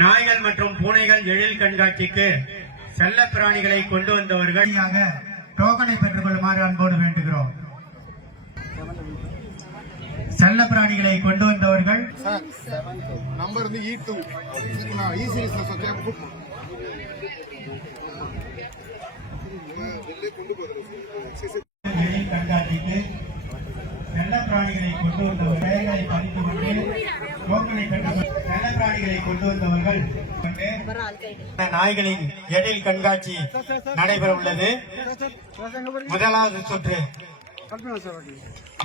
நாய்கள் மற்றும் பூனைகள் எழில் கண்காட்சிக்கு செல்ல பிராணிகளை கொண்டு வந்தவர்கள் டோக்கனை பெற்றுக் கொள்ளுமாறு அன்போடு வேண்டுகிறோம். செல்ல பிராணிகளை கொண்டு வந்தவர்கள் நம்பர் E2 எழில் கண்காட்சிக்கு செல்ல பிராணிகளை கொண்டு வந்தவர்களை பதிந்து கொண்டு டோக்கனை பெற்றுக் செல்ல பிராணிகளை கொண்டு வந்தவர்கள் நாய்களின் எழில் கண்காட்சி நடைபெற உள்ளது. முதலாவது சுற்று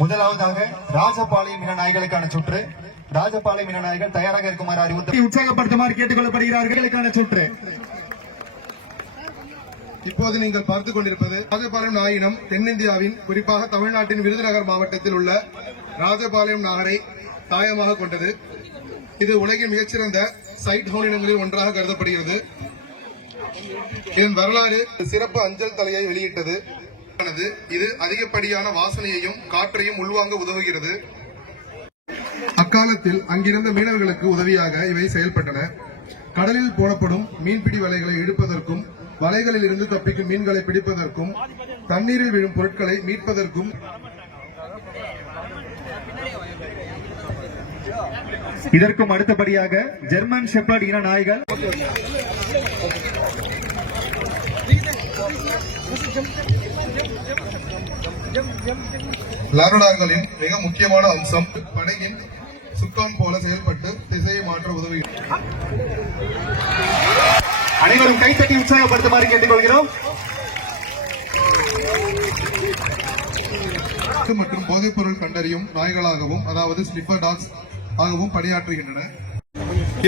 முதலாவதாக ராஜபாளையம் இன நாய்களுக்கான சுற்று. ராஜபாளையம் இன நாய்கள் தயாராக இருக்குமாறு அறிவுறுத்தி உற்சாகப்படுத்துமாறு கேட்டுக் கொள்ளப்படுகிறார்கள். சுற்று இப்போது நீங்கள் பார்த்துக் கொண்டிருப்பது ராஜபாளையம் நாயினம் தென்னிந்தியாவின் குறிப்பாக தமிழ்நாட்டின் விருதுநகர் மாவட்டத்தில் உள்ள ராஜபாளையம் நாகரை தாயமாக கொண்டது. இது உலகின் மிகச்சிறந்த சைட் ஹவுன் இனங்களில் ஒன்றாக கருதப்படுகிறது. இதன் வரலாறு சிறப்பு அஞ்சல் தலையை வெளியிட்டது. இது அதிகப்படியான வாசனையையும் காற்றையும் உள்வாங்க உதவுகிறது. அக்காலத்தில் அங்கிருந்த மீனவர்களுக்கு உதவியாக இவை செயல்பட்டன. கடலில் போடப்படும் மீன்பிடி வலைகளை இழுப்பதற்கும் வலைகளில் இருந்து தப்பிக்கும் மீன்களை பிடிப்பதற்கும் தண்ணீரில் விழும் பொருட்களை மீட்பதற்கும் இதற்கும் அடுத்தபடியாக ஜெர்மன் ஷெப்பர்ட் இன நாய்கள் லாரடார்களின் மிக முக்கியமான அம்சம் படகின் சுக்கான் போல செயல்பட்டு திசையை மாற்ற உதவுகிறது. அனைவரும் கைத்தட்டி உற்சாகப்படுத்துமாறு கேட்டுக்கொள்கிறோம். மற்றும் போதைப் பொருள் கண்டறியும் நாய்களாகவும் அதாவது ஸ்லிப்பர் டாக்ஸ் ஆகவும் பணியாற்றுகின்றன.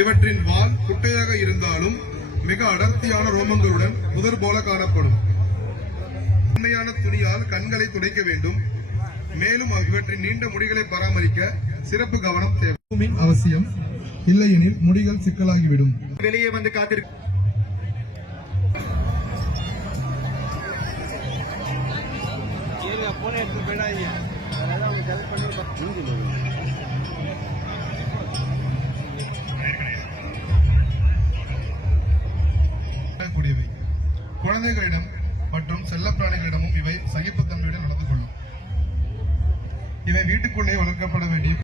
இவற்றின் வால் குட்டையாக இருந்தாலும் மிக அடர்த்தியான ரோமங்களுடன் புதர் போல காணப்படும். உண்மையான துணியால் கண்களை துடைக்க வேண்டும். மேலும் இவற்றின் நீண்ட முடிகளை பராமரிக்க சிறப்பு கவனம் தேவை அவசியம். இல்லையெனில் முடிகள் சிக்கலாகிவிடும். வெளியே வந்து காத்திருக்கும் குழந்தைகளிடம் மற்றும் செல்லப்பிராணிகளிடமும் இவை சகிப்புத்தன்மையுடன் நடந்து கொள்ளும். இவை வீட்டுக்குள்ளே வளர்க்கப்பட வேண்டிய